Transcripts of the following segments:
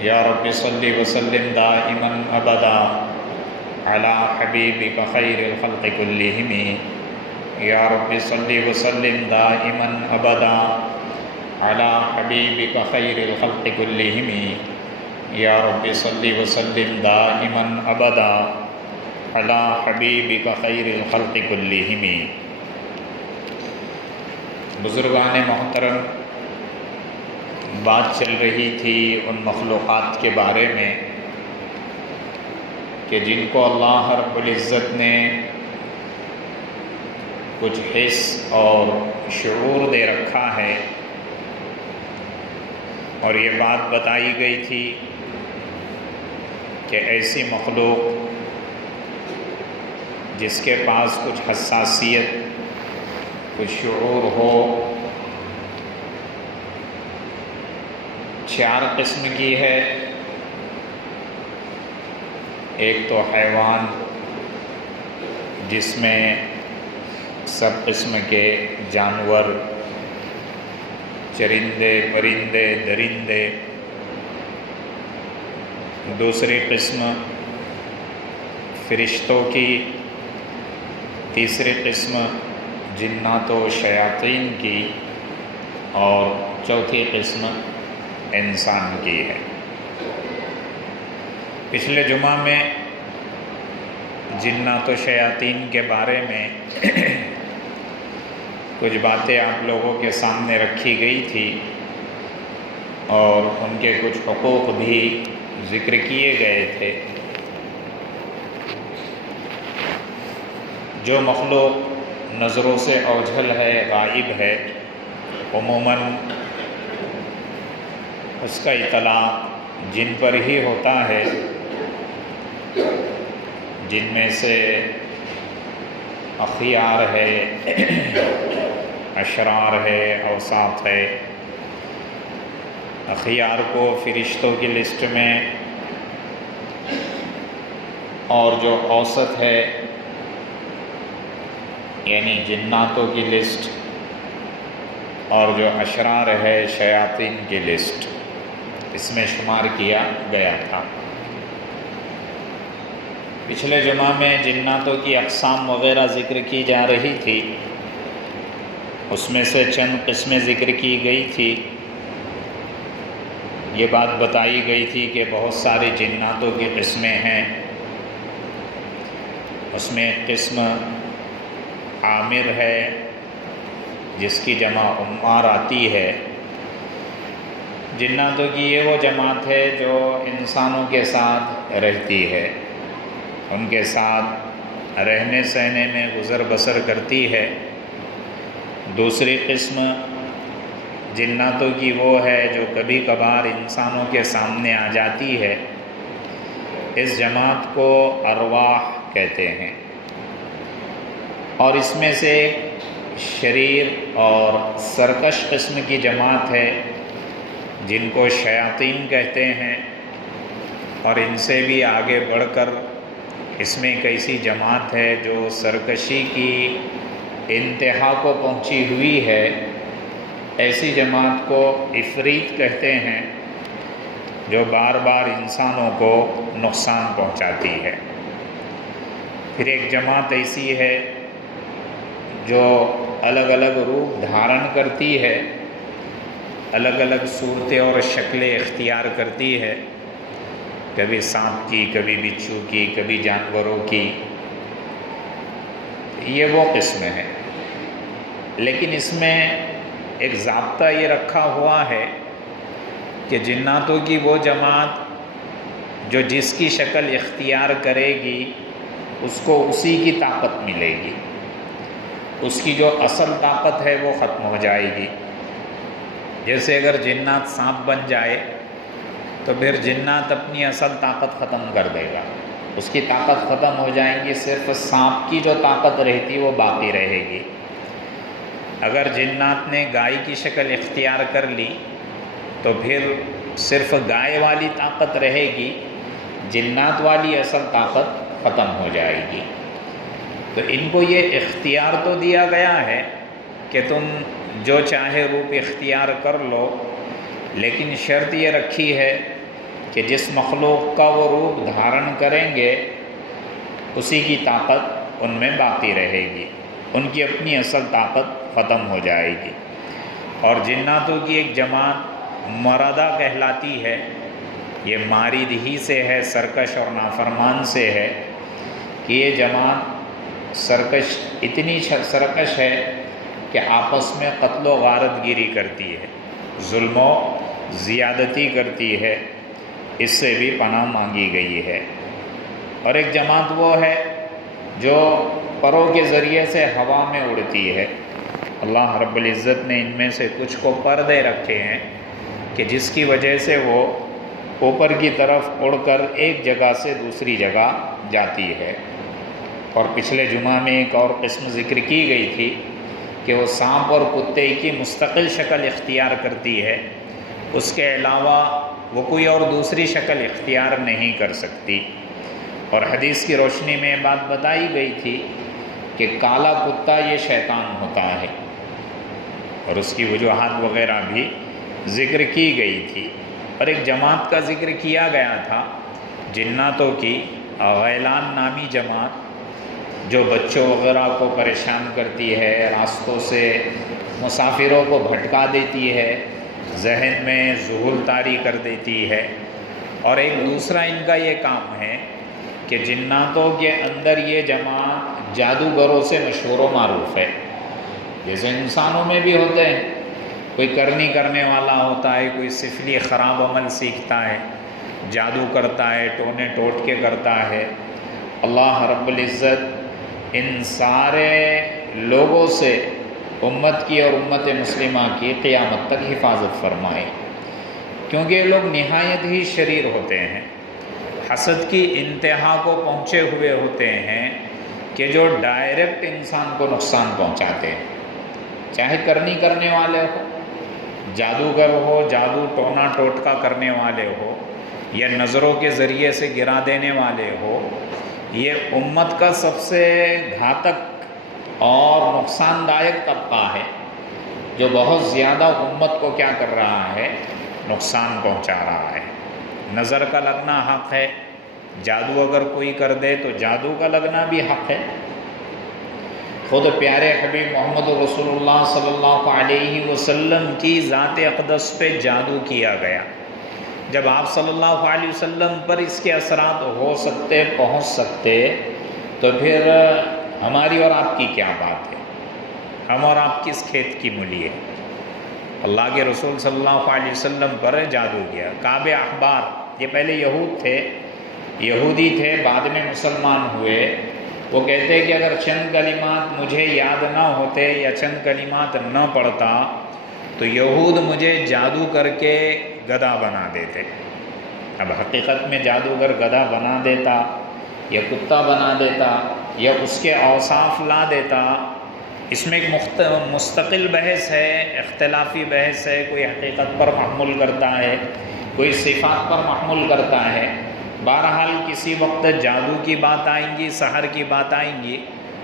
یا رب صلی وسلم دائما ابدا علی حبیبک خیر الخلق کلہم یا رب صلی وسلم دائما ابدا علی حبیبک خیر الخلق کلہم یا رب صلی وسلم دائما ابدا علی حبیبک خیر الخلق کلہم۔ بزرگان محترم، بات چل رہی تھی ان مخلوقات کے بارے میں کہ جن کو اللہ رب العزت نے کچھ حس اور شعور دے رکھا ہے، اور یہ بات بتائی گئی تھی کہ ایسی مخلوق جس کے پاس کچھ حساسیت، کچھ شعور ہو، 4 قسم کی ہے۔ ایک تو حیوان جس میں سب قسم کے جانور، چرندے، پرندے، درندے۔ دوسری قسم فرشتوں کی۔ تیسری قسم جنات و شیاطین کی، اور چوتھی قسم انسان کی ہے۔ پچھلے جمعہ میں جنات و شیاطین کے بارے میں کچھ باتیں آپ لوگوں کے سامنے رکھی گئی تھی، اور ان کے کچھ حقوق بھی ذکر کیے گئے تھے۔ جو مخلوق نظروں سے اوجھل ہے، غائب ہے، عموماً اس کا اطلاق جن پر ہی ہوتا ہے، جن میں سے اخیار ہے، اشرار ہے، اوساط ہے۔ اخیار کو فرشتوں کی لسٹ میں، اور جو اوسط ہے یعنی جناتوں کی لسٹ، اور جو اشرار ہے شیاطین کی لسٹ، اس میں شمار کیا گیا تھا۔ پچھلے جمعہ میں جناتوں کی اقسام وغیرہ ذکر کی جا رہی تھی، اس میں سے چند قسمیں ذکر کی گئی تھی۔ یہ بات بتائی گئی تھی کہ بہت ساری جناتوں کی قسمیں ہیں۔ اس میں ایک قسم عامر ہے، جس کی جمع عمار آتی ہے۔ جناتوں کی یہ وہ جماعت ہے جو انسانوں کے ساتھ رہتی ہے، ان کے ساتھ رہنے سہنے میں گزر بسر کرتی ہے۔ دوسری قسم جناتوں کی وہ ہے جو کبھی کبھار انسانوں کے سامنے آ جاتی ہے۔ اس جماعت کو ارواح کہتے ہیں۔ اور اس میں سے ایک شریر اور سرکش قسم کی جماعت ہے، جن کو شیاطین کہتے ہیں۔ اور ان سے بھی آگے بڑھ کر اس میں ایک ایسی جماعت ہے جو سرکشی کی انتہا کو پہنچی ہوئی ہے۔ ایسی جماعت کو عفریت کہتے ہیں، جو بار بار انسانوں کو نقصان پہنچاتی ہے۔ پھر ایک جماعت ایسی ہے جو الگ الگ روپ دھارن کرتی ہے، الگ الگ صورتیں اور شکلیں اختیار کرتی ہے، کبھی سانپ کی، کبھی بچھو کی، کبھی جانوروں کی۔ یہ وہ قسم ہے، لیکن اس میں ایک ضابطہ یہ رکھا ہوا ہے کہ جناتوں کی وہ جماعت جو جس کی شکل اختیار کرے گی، اس کو اسی کی طاقت ملے گی، اس کی جو اصل طاقت ہے وہ ختم ہو جائے گی۔ جیسے اگر جنات سانپ بن جائے تو پھر جنات اپنی اصل طاقت ختم کر دے گا، اس کی طاقت ختم ہو جائیں گی، صرف سانپ کی جو طاقت رہتی وہ باقی رہے گی۔ اگر جنات نے گائے کی شکل اختیار کر لی تو پھر صرف گائے والی طاقت رہے گی، جنات والی اصل طاقت ختم ہو جائے گی۔ تو ان کو یہ اختیار تو دیا گیا ہے کہ تم جو چاہے روپ اختیار کر لو، لیکن شرط یہ رکھی ہے کہ جس مخلوق کا وہ روپ دھارن کریں گے اسی کی طاقت ان میں باقی رہے گی، ان کی اپنی اصل طاقت ختم ہو جائے گی۔ اور جناتوں کی ایک جماعت مردہ کہلاتی ہے، یہ مارد ہی سے ہے، سرکش اور نافرمان سے ہے، کہ یہ جماعت سرکش اتنی سرکش ہے کہ آپس میں قتل و غارت گیری کرتی ہے، ظلم و زیادتی کرتی ہے، اس سے بھی پناہ مانگی گئی ہے۔ اور ایک جماعت وہ ہے جو پروں کے ذریعے سے ہوا میں اڑتی ہے۔ اللہ رب العزت نے ان میں سے کچھ کو پردے رکھے ہیں کہ جس کی وجہ سے وہ اوپر کی طرف اڑ کر ایک جگہ سے دوسری جگہ جاتی ہے۔ اور پچھلے جمعہ میں ایک اور قسم ذکر کی گئی تھی کہ وہ سانپ اور کتے کی مستقل شکل اختیار کرتی ہے، اس کے علاوہ وہ کوئی اور دوسری شکل اختیار نہیں کر سکتی۔ اور حدیث کی روشنی میں یہ بات بتائی گئی تھی کہ کالا کتا یہ شیطان ہوتا ہے، اور اس کی وجوہات وغیرہ بھی ذکر کی گئی تھی۔ اور ایک جماعت کا ذکر کیا گیا تھا جناتوں کی، غیلان نامی جماعت، جو بچوں وغیرہ کو پریشان کرتی ہے، راستوں سے مسافروں کو بھٹکا دیتی ہے، ذہن میں ذہول طاری کر دیتی ہے۔ اور ایک دوسرا ان کا یہ کام ہے کہ جناتوں کے اندر یہ جماعت جادوگروں سے مشہور و معروف ہے، جیسے انسانوں میں بھی ہوتے ہیں، کوئی کرنی کرنے والا ہوتا ہے، کوئی سفلی خراب عمل سیکھتا ہے، جادو کرتا ہے، ٹونے ٹوٹکے کرتا ہے۔ اللہ رب العزت ان سارے لوگوں سے امت کی اور امت مسلمہ کی قیامت تک حفاظت فرمائے، کیونکہ یہ لوگ نہایت ہی شریر ہوتے ہیں، حسد کی انتہا کو پہنچے ہوئے ہوتے ہیں کہ جو ڈائریکٹ انسان کو نقصان پہنچاتے ہیں، چاہے کرنی کرنے والے ہو، جادوگر ہو، جادو ٹونا ٹوٹکا کرنے والے ہو، یا نظروں کے ذریعے سے گرا دینے والے ہو۔ یہ امت کا سب سے گھاتک اور نقصان دائق طبقہ ہے، جو بہت زیادہ امت کو کیا کر رہا ہے، نقصان پہنچا رہا ہے۔ نظر کا لگنا حق ہے، جادو اگر کوئی کر دے تو جادو کا لگنا بھی حق ہے۔ خود پیارے حبیب محمد رسول اللہ صلی اللہ علیہ وسلم کی ذات اقدس پہ جادو کیا گیا۔ جب آپ صلی اللہ علیہ وسلم پر اس کے اثرات ہو سکتے، پہنچ سکتے، تو پھر ہماری اور آپ کی کیا بات ہے؟ ہم اور آپ کس کھیت کی مولی ہے؟ اللہ کے رسول صلی اللہ علیہ وسلم پر جادو کیا۔ کعب احبار، یہ پہلے یہودی تھے، بعد میں مسلمان ہوئے۔ وہ کہتے کہ اگر چند کلمات مجھے یاد نہ ہوتے یا چند کلمات نہ پڑھتا تو یہود مجھے جادو کر کے گدھا بنا دیتے۔ اب حقیقت میں جادوگر گدھا بنا دیتا یا کتا بنا دیتا یا اس کے اوصاف لا دیتا، اس میں ایک مستقل بحث ہے، اختلافی بحث ہے۔ کوئی حقیقت پر محمول کرتا ہے، کوئی صفات پر محمول کرتا ہے۔ بہرحال کسی وقت جادو کی بات آئیں گی، سحر کی بات آئیں گی،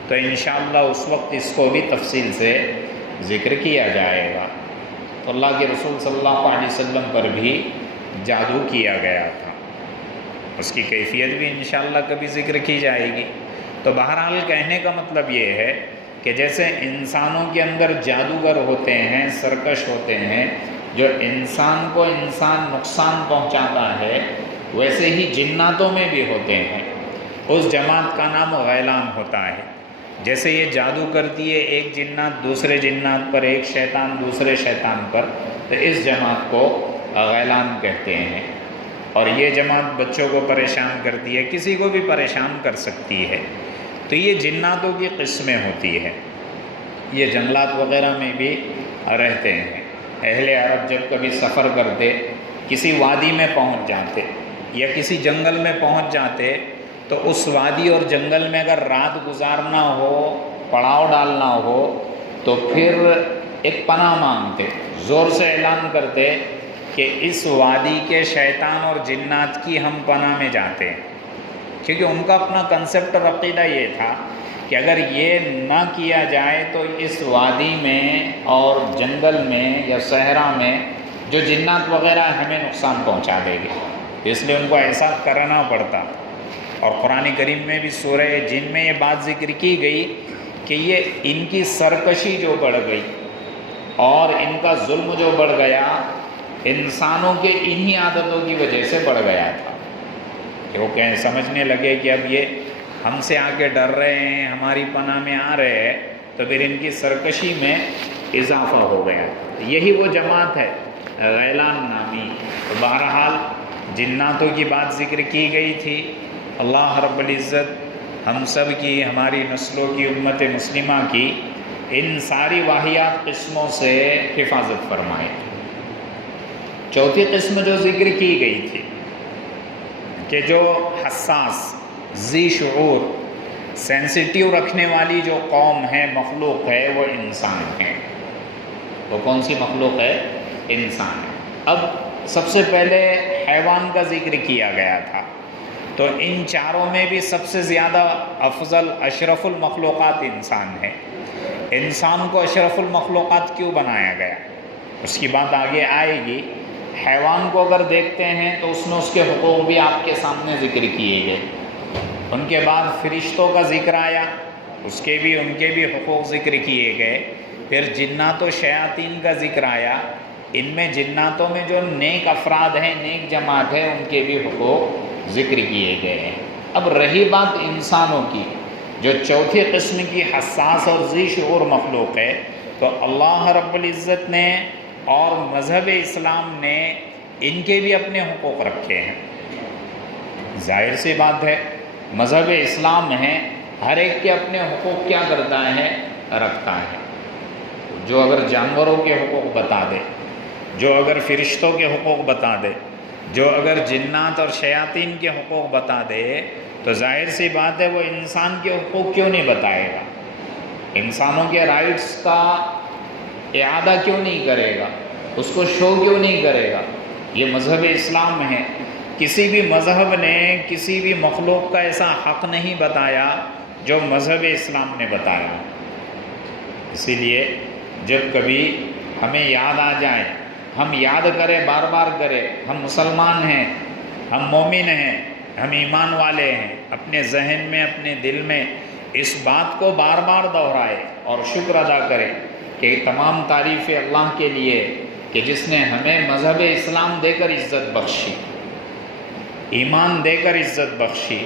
تو انشاءاللہ اس وقت اس کو بھی تفصیل سے ذکر کیا جائے گا۔ تو اللہ کے رسول صلی اللہ علیہ وسلم پر بھی جادو کیا گیا تھا، اس کی کیفیت بھی انشاءاللہ کبھی ذکر کی جائے گی۔ تو بہرحال کہنے کا مطلب یہ ہے کہ جیسے انسانوں کے اندر جادوگر ہوتے ہیں، سرکش ہوتے ہیں، جو انسان کو نقصان پہنچاتا ہے، ویسے ہی جناتوں میں بھی ہوتے ہیں۔ اس جماعت کا نام غیلان ہوتا ہے۔ جیسے یہ جادو کرتی ہے ایک جنات دوسرے جنات پر، ایک شیطان دوسرے شیطان پر، تو اس جماعت کو غیلان کہتے ہیں۔ اور یہ جماعت بچوں کو پریشان کرتی ہے، کسی کو بھی پریشان کر سکتی ہے۔ تو یہ جناتوں کی قسمیں ہوتی ہے، یہ جنگلات وغیرہ میں بھی رہتے ہیں۔ اہل عرب جب کبھی سفر کرتے، کسی وادی میں پہنچ جاتے یا کسی جنگل میں پہنچ جاتے، تو اس وادی اور جنگل میں اگر رات گزارنا ہو، پڑاؤ ڈالنا ہو، تو پھر ایک پناہ مانگتے، زور سے اعلان کرتے کہ اس وادی کے شیطان اور جنات کی ہم پناہ میں جاتے ہیں، کیونکہ ان کا اپنا کنسپٹ اور عقیدہ یہ تھا کہ اگر یہ نہ کیا جائے تو اس وادی میں اور جنگل میں یا صحرا میں جو جنات وغیرہ ہمیں نقصان پہنچا دے گے۔ اس لیے ان کو ایسا کرنا پڑتا. اور قرآن کریم میں بھی سورہ جن میں یہ بات ذکر کی گئی کہ یہ ان کی سرکشی جو بڑھ گئی اور ان کا ظلم جو بڑھ گیا انسانوں کے انہی عادتوں کی وجہ سے بڑھ گیا تھا کہ وہ کہیں سمجھنے لگے کہ اب یہ ہم سے آ کے ڈر رہے ہیں، ہماری پناہ میں آ رہے ہیں، تو پھر ان کی سرکشی میں اضافہ ہو گیا. یہی وہ جماعت ہے غیلان نامی. تو بہرحال جناتوں کی بات ذکر کی گئی تھی. اللہ رب العزت ہم سب کی، ہماری نسلوں کی، امت مسلمہ کی ان ساری واحیات قسموں سے حفاظت فرمائے. چوتھی قسم جو ذکر کی گئی تھی کہ جو حساس، ذی شعور، سینسیٹیو رکھنے والی جو قوم ہے، مخلوق ہے، وہ انسان ہے. وہ کون سی مخلوق ہے؟ انسان ہے. اب سب سے پہلے حیوان کا ذکر کیا گیا تھا، تو ان چاروں میں بھی سب سے زیادہ افضل اشرف المخلوقات انسان ہے. انسان کو اشرف المخلوقات کیوں بنایا گیا اس کی بات آگے آئے گی. حیوان کو اگر دیکھتے ہیں تو اس میں اس کے حقوق بھی آپ کے سامنے ذکر کیے گئے. ان کے بعد فرشتوں کا ذکر آیا، اس کے بھی ان کے بھی حقوق ذکر کیے گئے. پھر جنات و شیاطین کا ذکر آیا. ان میں جناتوں میں جو نیک افراد ہیں، نیک جماعت ہے، ان کے بھی حقوق ذکر کیے گئے ہیں. اب رہی بات انسانوں کی، جو چوتھی قسم کی حساس اور ذی شعور مخلوق ہے، تو اللہ رب العزت نے اور مذہب اسلام نے ان کے بھی اپنے حقوق رکھے ہیں. ظاہر سی بات ہے مذہب اسلام ہے، ہر ایک کے اپنے حقوق کیا کرتا ہے؟ رکھتا ہے. جو اگر جانوروں کے حقوق بتا دے، جو اگر فرشتوں کے حقوق بتا دے، جو اگر جنات اور شیاطین کے حقوق بتا دے، تو ظاہر سی بات ہے وہ انسان کے حقوق کیوں نہیں بتائے گا؟ انسانوں کے رائٹس کا اعادہ کیوں نہیں کرے گا؟ اس کو شو کیوں نہیں کرے گا؟ یہ مذہب اسلام ہے. کسی بھی مذہب نے کسی بھی مخلوق کا ایسا حق نہیں بتایا جو مذہب اسلام نے بتایا. اسی لیے جب کبھی ہمیں یاد آ جائے، ہم یاد کریں، بار بار کریں، ہم مسلمان ہیں، ہم مومن ہیں، ہم ایمان والے ہیں، اپنے ذہن میں، اپنے دل میں اس بات کو بار بار دہرائے اور شکر ادا کریں کہ تمام تعریفیں اللہ کے لیے کہ جس نے ہمیں مذہب اسلام دے کر عزت بخشی، ایمان دے کر عزت بخشی.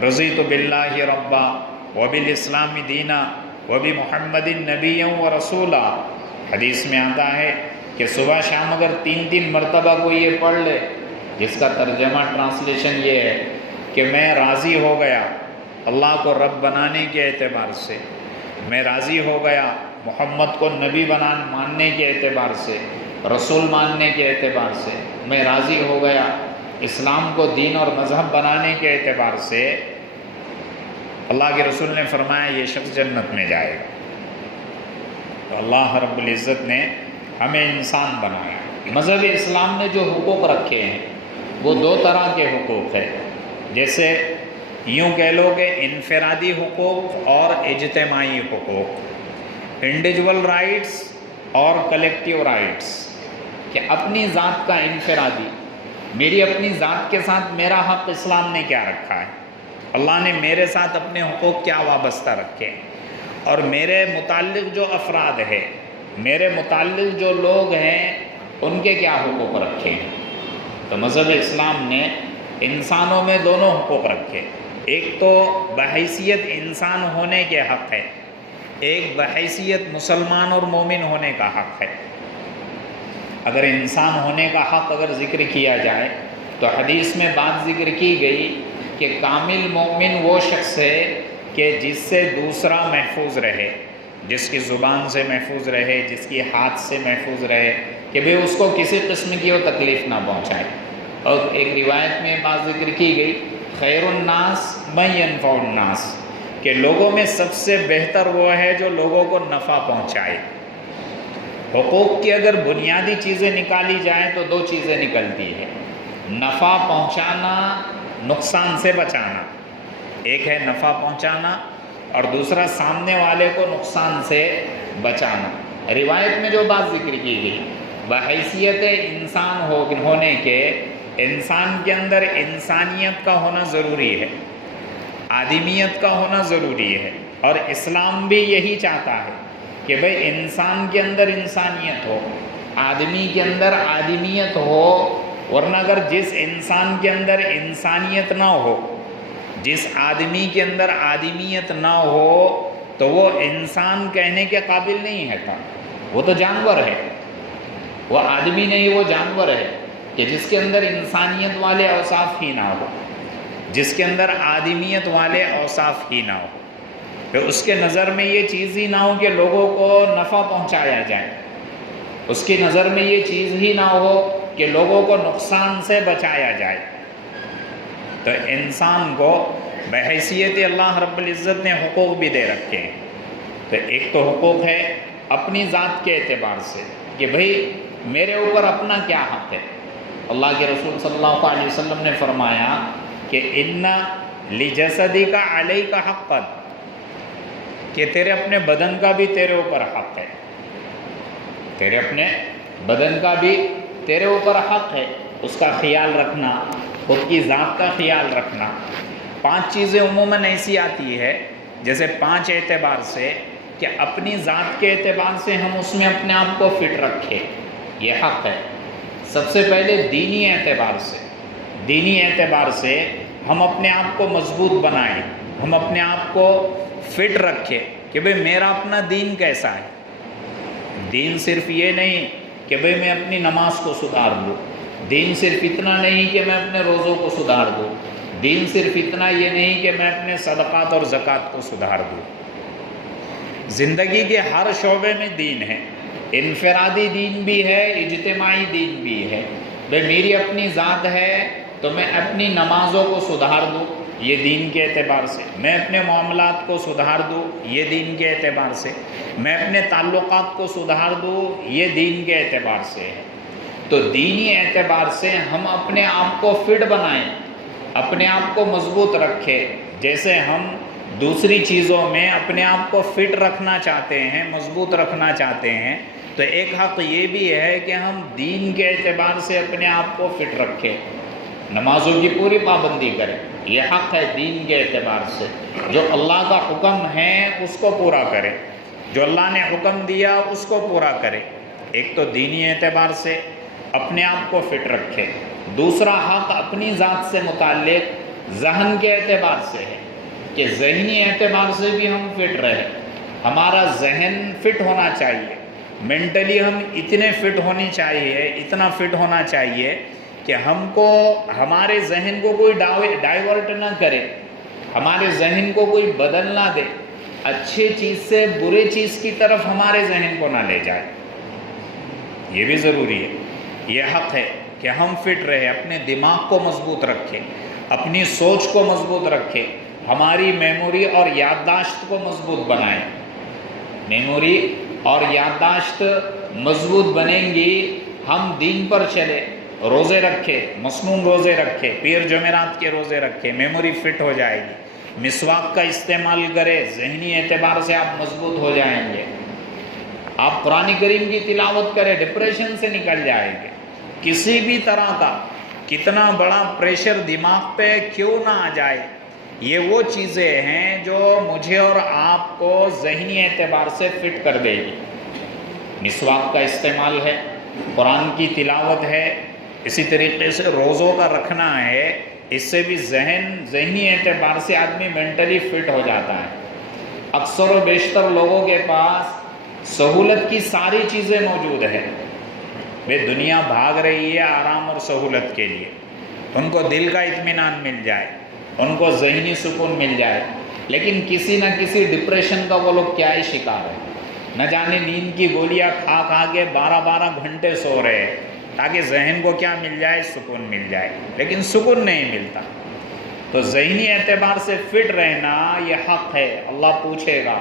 رضیت باللہ ربا وبالاسلام دینا وبمحمد نبیا ورسولا. حدیث میں آتا ہے کہ صبح شام اگر 3 مرتبہ کوئی یہ پڑھ لے، جس کا ترجمہ ٹرانسلیشن یہ ہے کہ میں راضی ہو گیا اللہ کو رب بنانے کے اعتبار سے، میں راضی ہو گیا محمد کو نبی ماننے کے اعتبار سے، رسول ماننے کے اعتبار سے، میں راضی ہو گیا اسلام کو دین اور مذہب بنانے کے اعتبار سے، اللہ کے رسول نے فرمایا یہ شخص جنت میں جائے گا. تو اللہ رب العزت نے ہمیں انسان بنایا. مذہب اسلام نے جو حقوق رکھے ہیں وہ 2 طرح کے حقوق ہیں. جیسے یوں کہہ لو کہ انفرادی حقوق اور اجتماعی حقوق، انڈیویجول رائٹس اور کلیکٹیو رائٹس. کہ اپنی ذات کا انفرادی، میری اپنی ذات کے ساتھ میرا حق اسلام نے کیا رکھا ہے، اللہ نے میرے ساتھ اپنے حقوق کیا وابستہ رکھے، اور میرے متعلق جو افراد ہیں، میرے متعلق جو لوگ ہیں، ان کے کیا حقوق رکھے ہیں. تو مذہب اسلام نے انسانوں میں دونوں حقوق رکھے. ایک تو بحیثیت انسان ہونے کے حق ہے، ایک بحیثیت مسلمان اور مومن ہونے کا حق ہے. اگر انسان ہونے کا حق اگر ذکر کیا جائے تو حدیث میں بات ذکر کی گئی کہ کامل مومن وہ شخص ہے کہ جس سے دوسرا محفوظ رہے، جس کی زبان سے محفوظ رہے، جس کی ہاتھ سے محفوظ رہے، کہ بھئی اس کو کسی قسم کی وہ تکلیف نہ پہنچائے. اور ایک روایت میں بات ذکر کی گئی خیر الناس من ینفع الناس، کہ لوگوں میں سب سے بہتر وہ ہے جو لوگوں کو نفع پہنچائے. حقوق کی اگر بنیادی چیزیں نکالی جائیں تو 2 چیزیں نکلتی ہیں، نفع پہنچانا، نقصان سے بچانا. ایک ہے نفع پہنچانا اور دوسرا سامنے والے کو نقصان سے بچانا. روایت میں جو بات ذکر کی گئی بحیثیت انسان ہونے کے انسان کے اندر انسانیت کا ہونا ضروری ہے، آدمیت کا ہونا ضروری ہے، اور اسلام بھی یہی چاہتا ہے کہ بھئی انسان کے اندر انسانیت ہو، آدمی کے اندر آدمیت ہو، ورنہ اگر جس انسان کے اندر انسانیت نہ ہو، جس آدمی کے اندر آدمیت نہ ہو، تو وہ انسان کہنے کے قابل نہیں ہے، وہ تو جانور ہے، وہ آدمی نہیں، وہ جانور ہے، کہ جس کے اندر انسانیت والے اوصاف ہی نہ ہو، جس کے اندر آدمیت والے اوصاف ہی نہ ہو، پھر اس کے نظر میں یہ چیز ہی نہ ہو کہ لوگوں کو نفع پہنچایا جائے، اس کی نظر میں یہ چیز ہی نہ ہو کہ لوگوں کو نقصان سے بچایا جائے۔ تو انسان کو بحیثیت اللہ رب العزت نے حقوق بھی دے رکھے ہیں۔ تو ایک تو حقوق ہے اپنی ذات کے اعتبار سے کہ بھئی میرے اوپر اپنا کیا حق ہے۔ اللہ کے رسول صلی اللہ علیہ وسلم نے فرمایا کہ ان لجسدک علیک حقا، کہ تیرے اپنے بدن کا بھی تیرے اوپر حق ہے، تیرے اپنے بدن کا بھی تیرے اوپر حق ہے، اس کا خیال رکھنا، خود کی ذات کا خیال رکھنا۔ 5 چیزیں عموماً ایسی آتی ہے جیسے 5 اعتبار سے کہ اپنی ذات کے اعتبار سے ہم اس میں اپنے آپ کو فٹ رکھیں، یہ حق ہے۔ سب سے پہلے دینی اعتبار سے، دینی اعتبار سے ہم اپنے آپ کو مضبوط بنائیں، ہم اپنے آپ کو فٹ رکھیں کہ بھئی میرا اپنا دین کیسا ہے۔ دین صرف یہ نہیں کہ بھئی میں اپنی نماز کو سدھار دوں، دین صرف اتنا نہیں کہ میں اپنے روزوں کو سدھار دوں، دین صرف اتنا یہ نہیں کہ میں اپنے صدقات اور زکوٰۃ کو سدھار دوں۔ زندگی کے ہر شعبے میں دین ہے، انفرادی دین بھی ہے، اجتماعی دین بھی ہے۔ بھئی میری اپنی ذات ہے تو میں اپنی نمازوں کو سدھار دوں، یہ دین کے اعتبار سے، میں اپنے معاملات کو سدھار دوں، یہ دین کے اعتبار سے، میں اپنے تعلقات کو سدھار دوں، یہ دین کے اعتبار سے ہے۔ تو دینی اعتبار سے ہم اپنے آپ کو فٹ بنائیں، اپنے آپ کو مضبوط رکھیں۔ جیسے ہم دوسری چیزوں میں اپنے آپ کو فٹ رکھنا چاہتے ہیں، مضبوط رکھنا چاہتے ہیں، تو ایک حق یہ بھی ہے کہ ہم دین کے اعتبار سے اپنے آپ کو فٹ رکھیں، نمازوں کی پوری پابندی کریں، یہ حق ہے دین کے اعتبار سے۔ جو اللہ کا حکم ہے اس کو پورا کریں، جو اللہ نے حکم دیا اس کو پورا کریں۔ ایک تو دینی اعتبار سے اپنے آپ کو فٹ رکھیں۔ دوسرا حق اپنی ذات سے متعلق ذہن کے اعتبار سے ہے کہ ذہنی اعتبار سے بھی ہم فٹ رہیں، ہمارا ذہن فٹ ہونا چاہیے، مینٹلی ہم اتنے فٹ ہونی چاہیے، اتنا فٹ ہونا چاہیے کہ ہم کو ہمارے ذہن کو کوئی ڈائیورٹ نہ کرے، ہمارے ذہن کو کوئی بدل نہ دے، اچھے چیز سے برے چیز کی طرف ہمارے ذہن کو نہ لے جائے، یہ بھی ضروری ہے۔ یہ حق ہے کہ ہم فٹ رہے، اپنے دماغ کو مضبوط رکھیں، اپنی سوچ کو مضبوط رکھیں، ہماری میموری اور یادداشت کو مضبوط بنائیں۔ میموری اور یادداشت مضبوط بنیں گی، ہم دین پر چلے، روزے رکھے، مسنون روزے رکھے، پیر جمعرات کے روزے رکھے، میموری فٹ ہو جائے گی۔ مسواک کا استعمال کرے، ذہنی اعتبار سے آپ مضبوط ہو جائیں گے۔ آپ قرآن کریم کی تلاوت کریں، ڈپریشن سے نکل جائیں گے۔ کسی بھی طرح کا کتنا بڑا پریشر دماغ پہ کیوں نہ آ جائے، یہ وہ چیزیں ہیں جو مجھے اور آپ کو ذہنی اعتبار سے فٹ کر دے گی۔ مسواک کا استعمال ہے، قرآن کی تلاوت ہے، اسی طریقے سے روزوں کا رکھنا ہے، اس سے بھی ذہنی اعتبار سے آدمی مینٹلی فٹ ہو جاتا ہے۔ اکثر و بیشتر لوگوں کے پاس سہولت کی ساری چیزیں موجود ہیں، وہ دنیا بھاگ رہی ہے آرام اور سہولت کے لیے، ان کو دل کا اطمینان مل جائے، ان کو ذہنی سکون مل جائے، لیکن کسی نہ کسی ڈپریشن کا وہ لوگ کیا ہی شکار ہے، نہ جانے نیند کی گولیاں کھا کھا کے 12 گھنٹے سو رہے ہیں تاکہ ذہن کو کیا مل جائے، سکون مل جائے، لیکن سکون نہیں ملتا۔ تو ذہنی اعتبار سے فٹ رہنا یہ حق ہے۔ اللہ پوچھے گا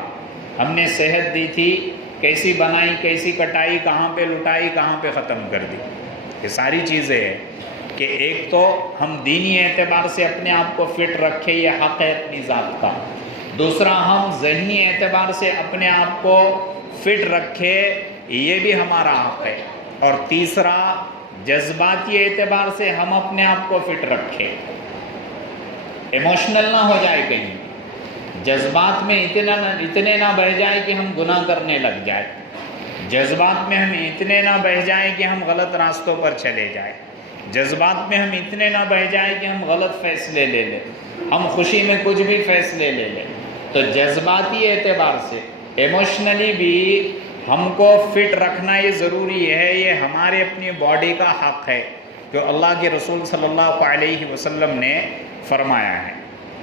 ہم نے صحت دی تھی، کیسی بنائی، کیسی کٹائی، کہاں پہ لٹائی، کہاں پہ ختم کر دی۔ یہ ساری چیزیں ہیں کہ ایک تو ہم دینی اعتبار سے اپنے آپ کو فٹ رکھیں، یہ حق ہے اپنی ذات کا۔ دوسرا ہم ذہنی اعتبار سے اپنے آپ کو فٹ رکھیں، یہ بھی ہمارا حق ہے۔ اور تیسرا جذباتی اعتبار سے ہم اپنے آپ کو فٹ رکھیں، ایموشنل نہ ہو جائے، کہیں جذبات میں اتنے نہ بہہ جائے کہ ہم گناہ کرنے لگ جائیں، جذبات میں ہم اتنے نہ بہہ جائیں کہ ہم غلط راستوں پر چلے جائیں، جذبات میں ہم اتنے نہ بہہ جائیں کہ ہم غلط فیصلے لے لیں، ہم خوشی میں کچھ بھی فیصلے لے لیں۔ تو جذباتی اعتبار سے ایموشنلی بھی ہم کو فٹ رکھنا یہ ضروری ہے، یہ ہمارے اپنی باڈی کا حق ہے جو اللہ کے رسول صلی اللہ علیہ وسلم نے فرمایا ہے۔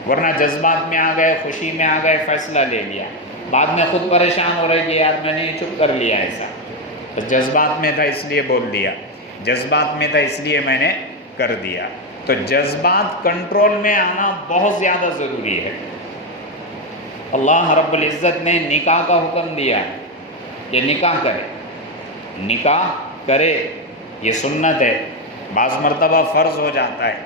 ورنہ جذبات میں آ گئے، خوشی میں آ گئے، فیصلہ لے لیا، بعد میں خود پریشان ہو رہے کہ یار میں نے چپ کر لیا ایسا، بس جذبات میں تھا اس لیے بول دیا، جذبات میں تھا اس لیے میں نے کر دیا۔ تو جذبات کنٹرول میں آنا بہت زیادہ ضروری ہے۔ اللہ رب العزت نے نکاح کا حکم دیا ہے کہ نکاح کرے، نکاح کرے، یہ سنت ہے، بعض مرتبہ فرض ہو جاتا ہے۔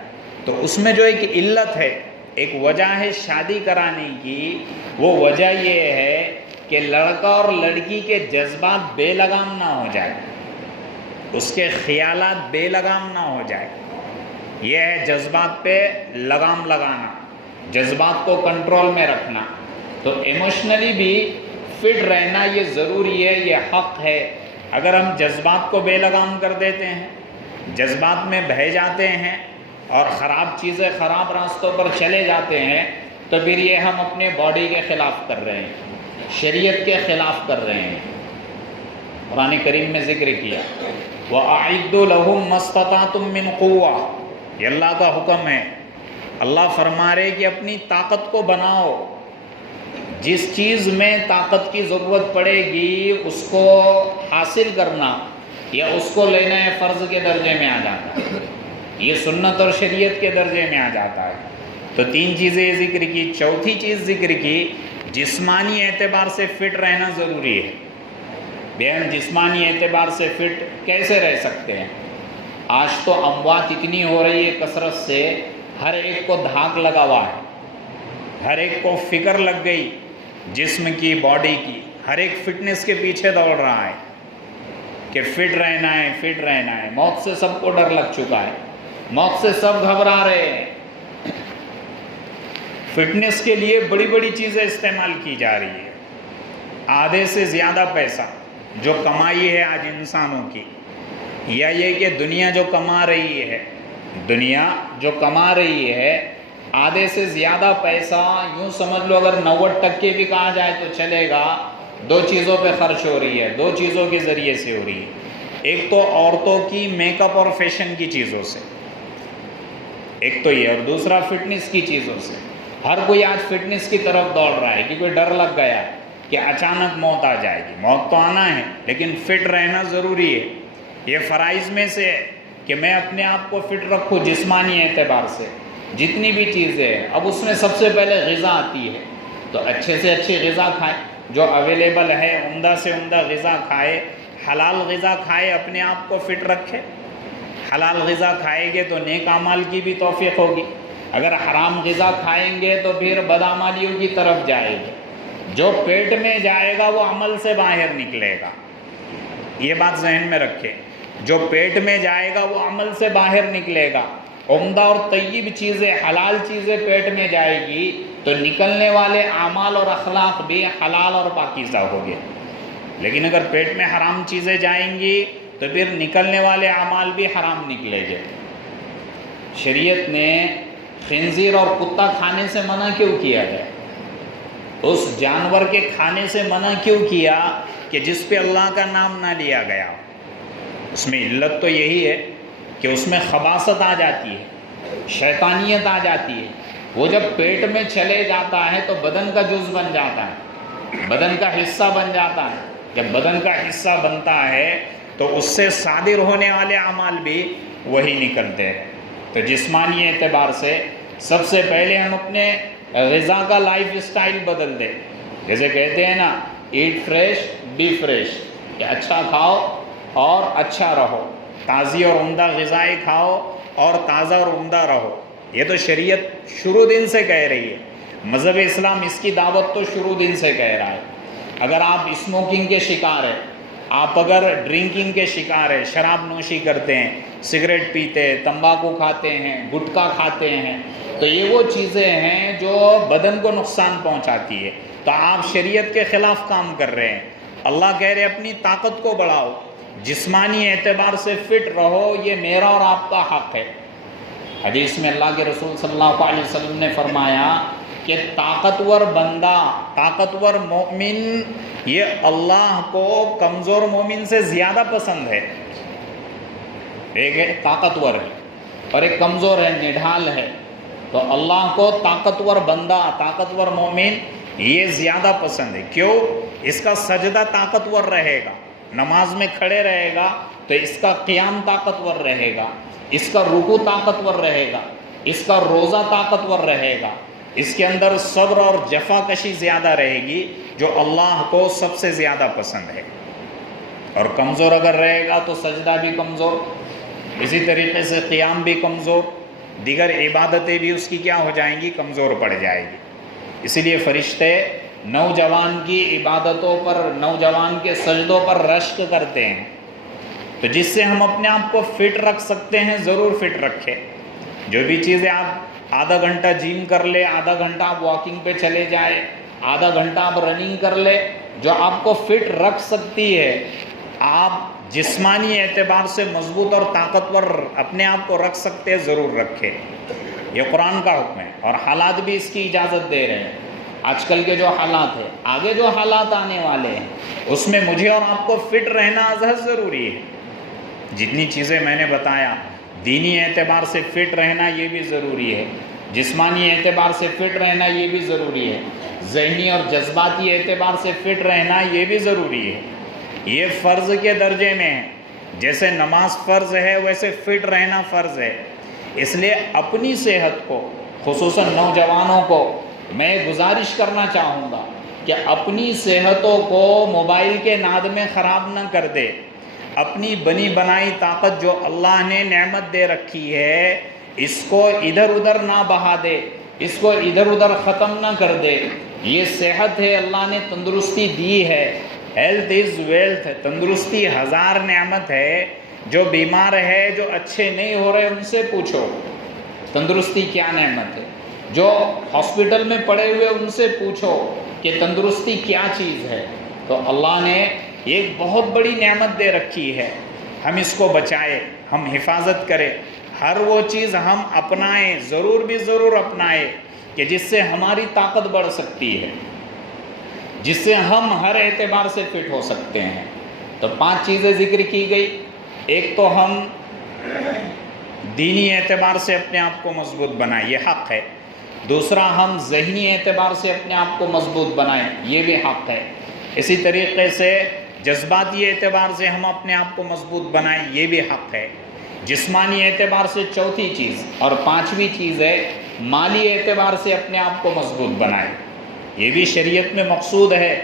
تو اس میں جو ایک علت ہے، ایک وجہ ہے شادی کرانے کی، وہ وجہ یہ ہے کہ لڑکا اور لڑکی کے جذبات بے لگام نہ ہو جائے، اس کے خیالات بے لگام نہ ہو جائے، یہ ہے جذبات پہ لگام لگانا، جذبات کو کنٹرول میں رکھنا۔ تو ایموشنلی بھی فٹ رہنا یہ ضروری ہے، یہ حق ہے۔ اگر ہم جذبات کو بے لگام کر دیتے ہیں، جذبات میں بہہ جاتے ہیں اور خراب چیزیں، خراب راستوں پر چلے جاتے ہیں، تو پھر یہ ہم اپنے باڈی کے خلاف کر رہے ہیں، شریعت کے خلاف کر رہے ہیں۔ قرآن کریم میں ذکر کیا وَأَعِدُّوا لَهُم مَّا اسْتَطَعْتُم مِّن قُوَّةٍ، یہ اللہ کا حکم ہے۔ اللہ فرما رہے کہ اپنی طاقت کو بناؤ، جس چیز میں طاقت کی ضرورت پڑے گی اس کو حاصل کرنا یا اس کو لینا ہے فرض کے درجے میں آ جاتا ہے، یہ سنت اور شریعت کے درجے میں آ جاتا ہے۔ تو تین چیزیں ذکر کی، چوتھی چیز ذکر کی جسمانی اعتبار سے فٹ رہنا ضروری ہے۔ بہن جسمانی اعتبار سے فٹ کیسے رہ سکتے ہیں؟ آج تو اموات اتنی ہو رہی ہے کثرت سے، ہر ایک کو دھاک لگا ہوا ہے، ہر ایک کو فکر لگ گئی جسم کی، باڈی کی، ہر ایک فٹنس کے پیچھے دوڑ رہا ہے کہ فٹ رہنا ہے، فٹ رہنا ہے۔ موت سے سب کو ڈر لگ چکا ہے، موت سے سب گھبرا رہے ہیں۔ فٹنس کے لیے بڑی بڑی چیزیں استعمال کی جا رہی ہے، آدھے سے زیادہ پیسہ جو کمائی ہے آج انسانوں کی، یا یہ کہ دنیا جو کما رہی ہے، دنیا جو کما رہی ہے آدھے سے زیادہ پیسہ، یوں سمجھ لو اگر 90% بھی کہا جائے تو چلے گا، دو چیزوں پہ خرچ ہو رہی ہے، دو چیزوں کے ذریعے سے ہو رہی ہے۔ ایک تو عورتوں کی میک اپ اور فیشن کی چیزوں سے، ایک تو یہ، اور دوسرا فٹنس کی چیزوں سے۔ ہر کوئی آج فٹنس کی طرف دوڑ رہا ہے کیونکہ ڈر لگ گیا کہ اچانک موت آ جائے گی۔ موت تو آنا ہے لیکن فٹ رہنا ضروری ہے۔ یہ فرائض میں سے ہے کہ میں اپنے آپ کو فٹ رکھوں جسمانی اعتبار سے، جتنی بھی چیزیں ہیں۔ اب اس میں سب سے پہلے غذا آتی ہے، تو اچھے سے اچھی غذا کھائے، جو اویلیبل ہے عمدہ سے عمدہ غذا کھائے، حلال غذا کھائے، اپنے آپ کو فٹ رکھے۔ حلال غذا کھائیں گے تو نیک اعمال کی بھی توفیق ہوگی، اگر حرام غذا کھائیں گے تو پھر بدعمالیوں کی طرف جائے گے۔ جو پیٹ میں جائے گا وہ عمل سے باہر نکلے گا، یہ بات ذہن میں رکھے۔ جو پیٹ میں جائے گا وہ عمل سے باہر نکلے گا۔ عمدہ اور طیب چیزیں، حلال چیزیں پیٹ میں جائے گی تو نکلنے والے اعمال اور اخلاق بھی حلال اور پاکیزہ ہوگے۔ لیکن اگر پیٹ میں حرام چیزیں جائیں گی تو پھر نکلنے والے اعمال بھی حرام نکلیں گے۔ شریعت نے خنزیر اور کتا کھانے سے منع کیوں کیا ہے؟ اس جانور کے کھانے سے منع کیوں کیا کہ جس پہ اللہ کا نام نہ لیا گیا؟ اس میں علت تو یہی ہے کہ اس میں خباثت آ جاتی ہے، شیطانیت آ جاتی ہے۔ وہ جب پیٹ میں چلے جاتا ہے تو بدن کا جز بن جاتا ہے، بدن کا حصہ بن جاتا ہے۔ جب بدن کا حصہ بنتا ہے تو اس سے صادر ہونے والے اعمال بھی وہی نکلتے ہیں۔ تو جسمانی اعتبار سے سب سے پہلے ہم اپنے غذا کا لائف اسٹائل بدل دیں۔ جیسے کہتے ہیں نا، ایٹ فریش بی فریش، کہ اچھا کھاؤ اور اچھا رہو، تازی اور عمدہ غذائیں کھاؤ اور تازہ اور عمدہ رہو۔ یہ تو شریعت شروع دن سے کہہ رہی ہے، مذہب اسلام اس کی دعوت تو شروع دن سے کہہ رہا ہے۔ اگر آپ اسموکنگ کے شکار ہیں، آپ اگر ڈرنکنگ کے شکار ہیں، شراب نوشی کرتے ہیں، سگریٹ پیتے ہیں، تمباکو کھاتے ہیں، گٹکا کھاتے ہیں، تو یہ وہ چیزیں ہیں جو بدن کو نقصان پہنچاتی ہے، تو آپ شریعت کے خلاف کام کر رہے ہیں۔ اللہ کہہ رہے اپنی طاقت کو بڑھاؤ، جسمانی اعتبار سے فٹ رہو، یہ میرا اور آپ کا حق ہے۔ حدیث میں اللہ کے رسول صلی اللہ علیہ وسلم نے فرمایا کہ طاقتور بندہ، طاقتور مومن، یہ اللہ کو کمزور مومن سے زیادہ پسند ہے۔ ایک ہے طاقتور ہے اور ایک کمزور ہے، نڈھال ہے، تو اللہ کو طاقتور بندہ، طاقتور مومن یہ زیادہ پسند ہے۔ کیوں؟ اس کا سجدہ طاقتور رہے گا، نماز میں کھڑے رہے گا تو اس کا قیام طاقتور رہے گا، اس کا رکوع طاقتور رہے گا، اس کا روزہ طاقتور رہے گا، اس کے اندر صبر اور جفا کشی زیادہ رہے گی، جو اللہ کو سب سے زیادہ پسند ہے۔ اور کمزور اگر رہے گا تو سجدہ بھی کمزور، اسی طریقے سے قیام بھی کمزور، دیگر عبادتیں بھی اس کی کیا ہو جائیں گی؟ کمزور پڑ جائے گی۔ اسی لیے فرشتے نوجوان کی عبادتوں پر، نوجوان کے سجدوں پر رشک کرتے ہیں۔ تو جس سے ہم اپنے آپ کو فٹ رکھ سکتے ہیں ضرور فٹ رکھیں۔ جو بھی چیزیں آپ آدھا گھنٹہ جم کر لے، آدھا گھنٹہ آپ واکنگ پہ چلے جائے، آدھا گھنٹہ آپ رننگ کر لے، جو آپ کو فٹ رکھ سکتی ہے، آپ جسمانی اعتبار سے مضبوط اور طاقتور اپنے آپ کو رکھ سکتے ہیں، ضرور رکھیں۔ یہ قرآن کا حکم ہے اور حالات بھی اس کی اجازت دے رہے ہیں۔ آج کل کے جو حالات ہیں، آگے جو حالات آنے والے ہیں، اس میں مجھے اور آپ کو فٹ رہنا ازحد ضروری ہے۔ جتنی چیزیں میں نے بتایا، دینی اعتبار سے فٹ رہنا یہ بھی ضروری ہے، جسمانی اعتبار سے فٹ رہنا یہ بھی ضروری ہے، ذہنی اور جذباتی اعتبار سے فٹ رہنا یہ بھی ضروری ہے۔ یہ فرض کے درجے میں ہے، جیسے نماز فرض ہے ویسے فٹ رہنا فرض ہے۔ اس لیے اپنی صحت کو، خصوصاً نوجوانوں کو میں گزارش کرنا چاہوں گا کہ اپنی صحتوں کو موبائل کے ناد میں خراب نہ کر دے۔ اپنی بنی بنائی طاقت جو اللہ نے نعمت دے رکھی ہے، اس کو ادھر ادھر نہ بہا دے، اس کو ادھر ادھر ختم نہ کر دے۔ یہ صحت ہے، اللہ نے تندرستی دی ہے، ہیلتھ از ویلتھ، تندرستی ہزار نعمت ہے۔ جو بیمار ہے، جو اچھے نہیں ہو رہے، ان سے پوچھو تندرستی کیا نعمت ہے۔ جو ہاسپٹل میں پڑے ہوئے ان سے پوچھو کہ تندرستی کیا چیز ہے۔ تو اللہ نے ایک بہت بڑی نعمت دے رکھی ہے، ہم اس کو بچائیں، ہم حفاظت کریں، ہر وہ چیز ہم اپنائیں، ضرور بھی ضرور اپنائیں کہ جس سے ہماری طاقت بڑھ سکتی ہے، جس سے ہم ہر اعتبار سے فٹ ہو سکتے ہیں۔ تو 5 چیزیں ذکر کی گئی۔ ایک تو ہم دینی اعتبار سے اپنے آپ کو مضبوط بنائیں، یہ حق ہے۔ دوسرا، ہم ذہنی اعتبار سے اپنے آپ کو مضبوط بنائیں، یہ بھی حق ہے۔ اسی طریقے سے جذباتی اعتبار سے ہم اپنے آپ کو مضبوط بنائیں، یہ بھی حق ہے۔ جسمانی اعتبار سے چوتھی چیز، اور 5ویں چیز ہے مالی اعتبار سے اپنے آپ کو مضبوط بنائیں، یہ بھی شریعت میں مقصود ہے۔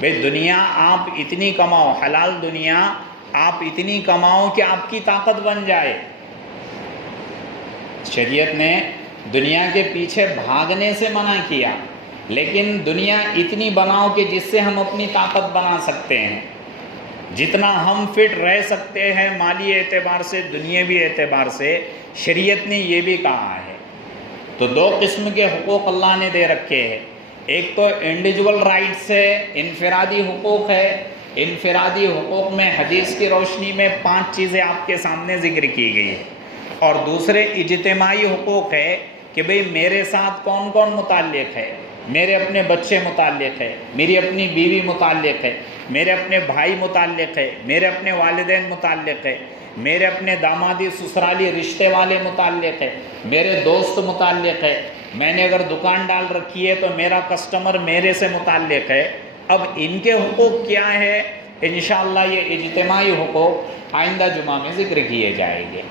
بھئی دنیا آپ اتنی کماؤ، حلال دنیا آپ اتنی کماؤ کہ آپ کی طاقت بن جائے۔ شریعت نے دنیا کے پیچھے بھاگنے سے منع کیا، لیکن دنیا اتنی بناؤ کہ جس سے ہم اپنی طاقت بنا سکتے ہیں، جتنا ہم فٹ رہ سکتے ہیں مالی اعتبار سے، دنیاوی اعتبار سے، شریعت نے یہ بھی کہا ہے۔ تو 2 قسم کے حقوق اللہ نے دے رکھے ہیں۔ ایک تو انڈیویجول رائٹس ہے، انفرادی حقوق ہے۔ انفرادی حقوق میں حدیث کی روشنی میں 5 چیزیں آپ کے سامنے ذکر کی گئی ہیں۔ اور دوسرے اجتماعی حقوق ہے کہ بھئی میرے ساتھ کون کون متعلق ہے، میرے اپنے بچے متعلق ہے، میری اپنی بیوی متعلق ہے، میرے اپنے بھائی متعلق ہے، میرے اپنے والدین متعلق ہے، میرے اپنے دامادی سسرالی رشتے والے متعلق ہے، میرے دوست متعلق ہے، میں نے اگر دکان ڈال رکھی ہے تو میرا کسٹمر میرے سے متعلق ہے۔ اب ان کے حقوق کیا ہے، انشاءاللہ یہ اجتماعی حقوق آئندہ جمعہ میں ذکر کیے جائیں گے۔